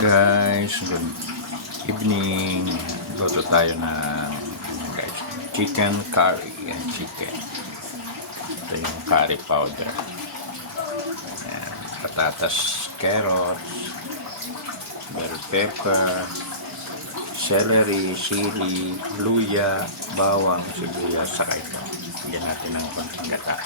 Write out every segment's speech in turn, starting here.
Guys, good evening. Luto tayo ng guys, chicken curry. Yan, chicken. Ito yung curry powder. Yan, patatas, carrots, bell pepper, celery, sili, luya, bawang, sibuyas, saka ito. Bigyan natin ng konting gata.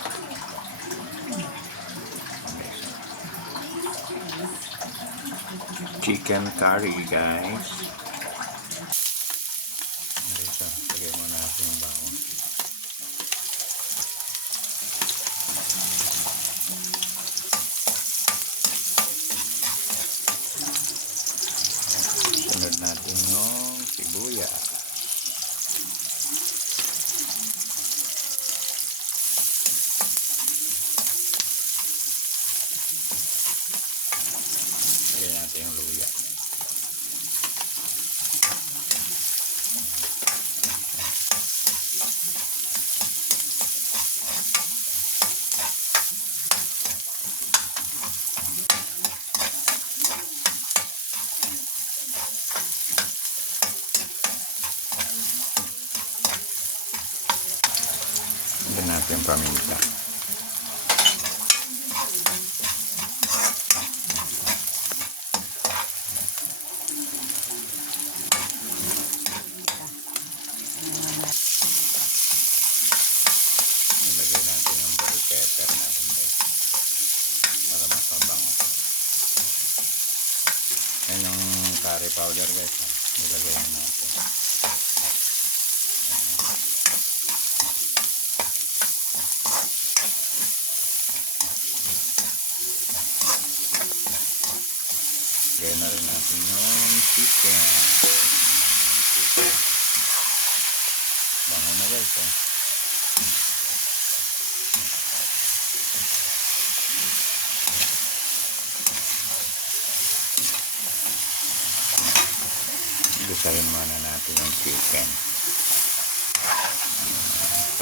Chicken curry, guys. Dito, lagyan mo natin yung bawang. Sunod natin yung sibuyas. Lagyan natin yung luya. Lagyan natin yung paminta. Nilagay natin yung bell pepper natin guys. Para mas mabango. Yan yung curry powder guys. Nilagay natin. Lagay na rin natin yung chicken. Bango na guys eh. Gusahin muna natin yung chicken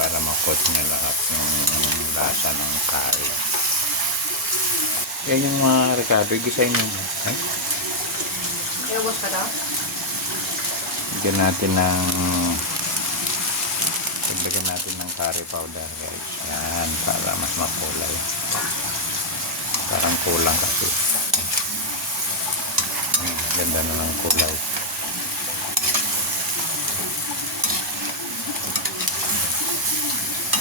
para makot niya lahat ng lasa ng curry. Yan yung mga Ricardo, gisahin nyo. Ay? Iubos ka daw? Lagyan natin ng curry powder guys. Yan, para mas makulay. Parang kulang kasi. Ganda na ng kulay.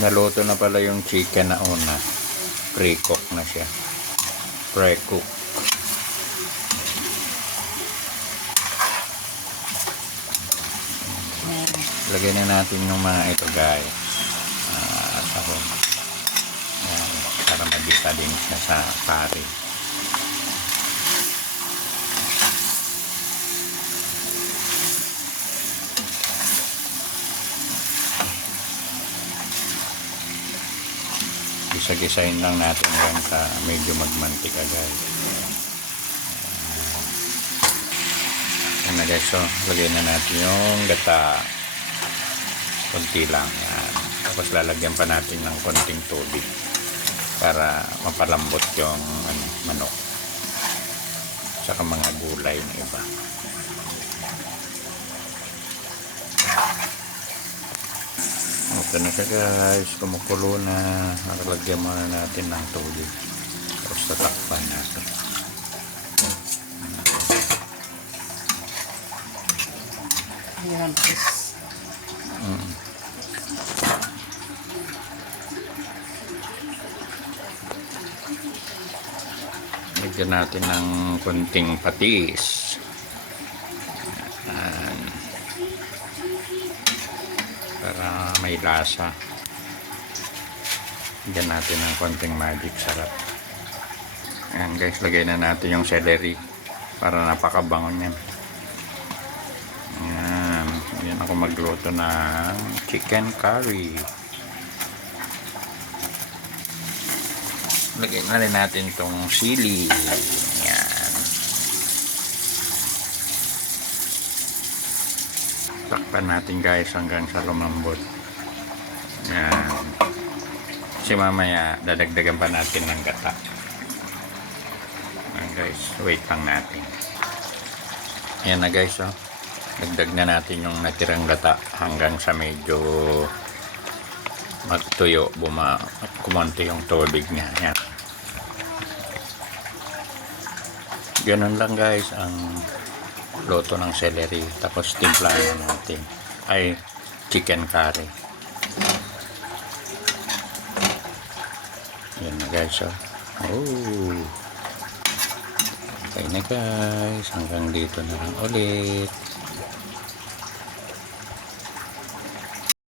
Naluto na pala yung chicken na una. Pre-cook na siya. Pre-cook. Lagay na natin yung mga ito guys. Sahog. Ayan, para magisa din siya sa curry. Gisa-gisahin lang natin yan sa medyo magmantika guys. Ayan na guys, so lagay na natin yung gata. Kunti lang yan. Tapos lalagyan pa natin ng konting tubig para mapalambot yung manok saka mga gulay na iba. Ito na siya guys, kumukulo na. Nakalagyan muna natin ng tubig. Tapos tatakpan natin. Ayan, guys. Lagyan natin ng konting patis. Ayan. Para may lasa. Lagyan natin ng konting magic sarap. Ayan guys, lagay na natin yung celery para napakabango niyan. Ayan. Ayan ako magluto ng chicken curry. Lagay na rin natin itong sili. Ayan. Takpan natin guys hanggang sa lumambot. Ayan. Kasi mamaya dadagdagan pa natin ng gata. Ayan guys, wait lang natin. Ayan na guys, oh. Dagdag na natin yung natirang gata hanggang sa medyo magtuyo, kumonti yung tubig niya. Ayan. Ganun lang guys ang luto ng celery. Tapos timplahan natin ay chicken curry. Yan na guys, oh. Oh. Okay na guys, hanggang dito na lang ulit.